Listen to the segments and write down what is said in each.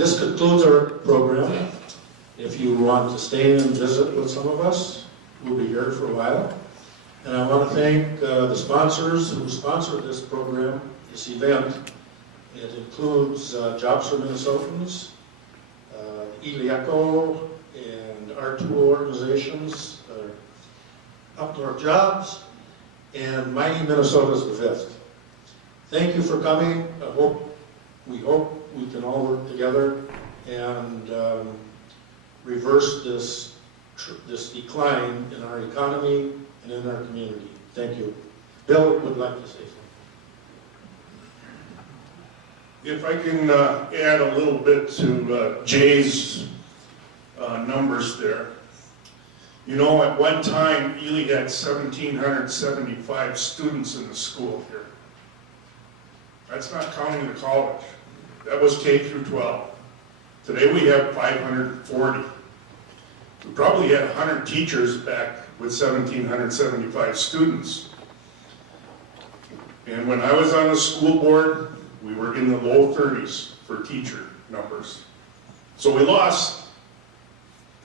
This concludes our program. If you want to stay and visit with some of us, we'll be here for a while. And I want to thank the sponsors who sponsored this program, this event. It includes Jobs for Minnesotans, Ely Echo, and our two organizations, Up North Jobs, and Mighty Minnesota's the Fifth. Thank you for coming. We hope we can all work together and reverse this decline in our economy and in our community. Thank you. Bill would like to say something. If I can add a little bit to Jay's numbers there. You know, at one time, Ely had 1,775 students in the school here. That's not counting the college. That was K through 12. Today we have 540. We probably had 100 teachers back with 1,775 students. And when I was on the school board, we were in the low 30s for teacher numbers. So we lost,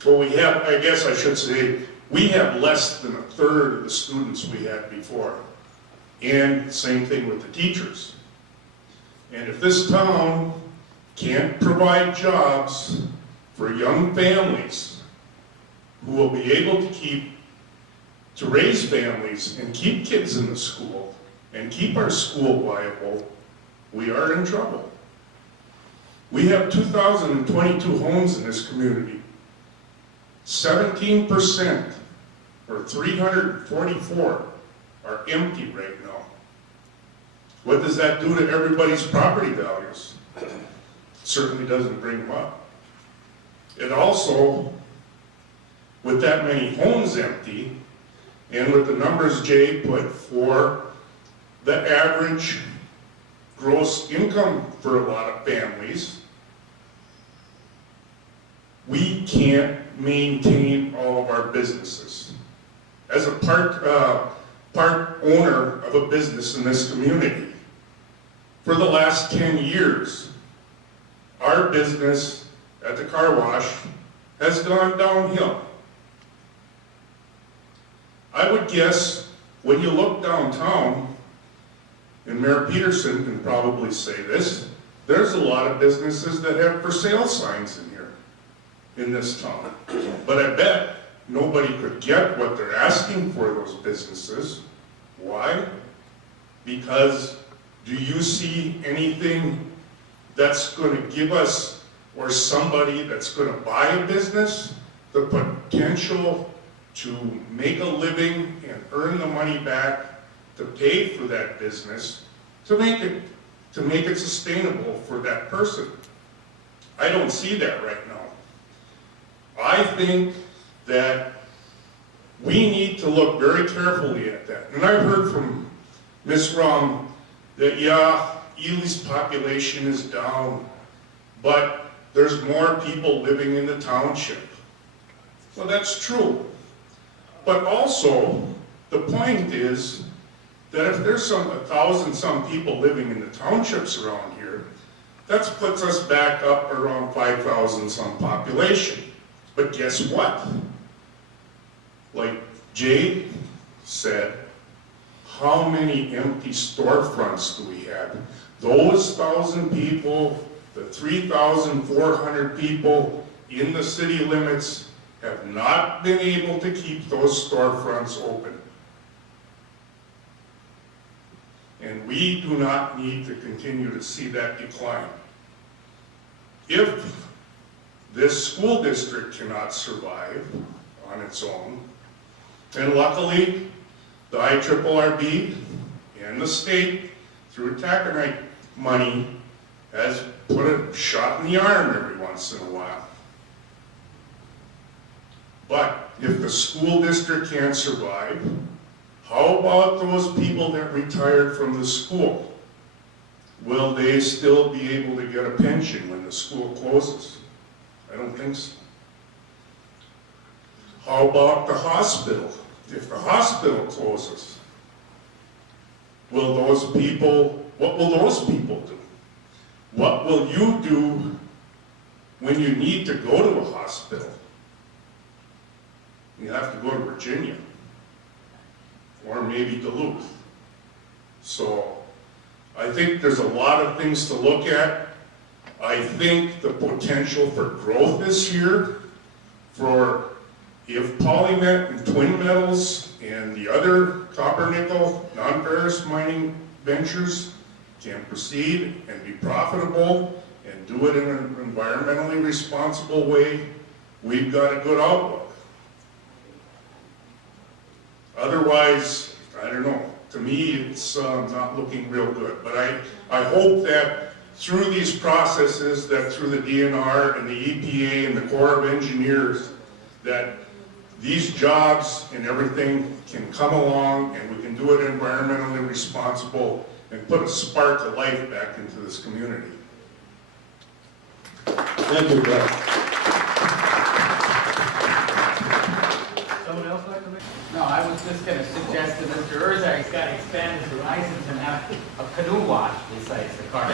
well, we have, I guess I should say, we have less than a third of the students we had before. And same thing with the teachers. And if this town can't provide jobs for young families who will be able to raise families and keep kids in the school and keep our school viable, we are in trouble. We have 2,022 homes in this community. 17%, or 344, are empty right now. What does that do to everybody's property values? It certainly doesn't bring them up. It also, with that many homes empty, and with the numbers Jay put for the average gross income for a lot of families, we can't maintain all of our businesses. As a part owner of a business in this community, for the last 10 years, our business at the car wash has gone downhill. I would guess when you look downtown, and Mayor Peterson can probably say this, there's a lot of businesses that have for sale signs in here, in this town. But I bet nobody could get what they're asking for those businesses. Why? Because do you see anything that's going to give us, or somebody that's going to buy a business, the potential to make a living and earn the money back to pay for that business, to make it sustainable for that person? I don't see that right now. I think that we need to look very carefully at that. And I've heard from Ms. Rum that, yeah, Ely's population is down, but there's more people living in the township. Well, that's true. But also, the point is that if there's 1,000-some people living in the townships around here, that puts us back up around 5,000-some population. But guess what? Like Jay said, how many empty storefronts do we have? Those 1,000 people, the 3,400 people in the city limits have not been able to keep those storefronts open. And we do not need to continue to see that decline. If this school district cannot survive on its own, and luckily the IRRB and the state, through taconite money, has put a shot in the arm every once in a while. But if the school district can't survive, how about those people that retired from the school? Will they still be able to get a pension when the school closes? I don't think so. How about the hospital? If the hospital closes, will those people, what will those people do? What will you do when you need to go to a hospital, you have to go to Virginia or maybe Duluth. So I think there's a lot of things to look at. I think the potential for growth is here for if polymet and twin metals and the other copper nickel non-ferrous mining ventures can proceed and be profitable and do it in an environmentally responsible way, we've got a good outlook. Otherwise, I don't know, to me it's not looking real good. But I hope that through these processes, that through the DNR and the EPA and the Corps of Engineers, that these jobs and everything can come along and we can do it environmentally responsible and put a spark of life back into this community. Thank you, Brett. Someone else like to make? No, I was just going to suggest to Mr. Erzar, he's got to expand his horizons and have a canoe wash besides the car.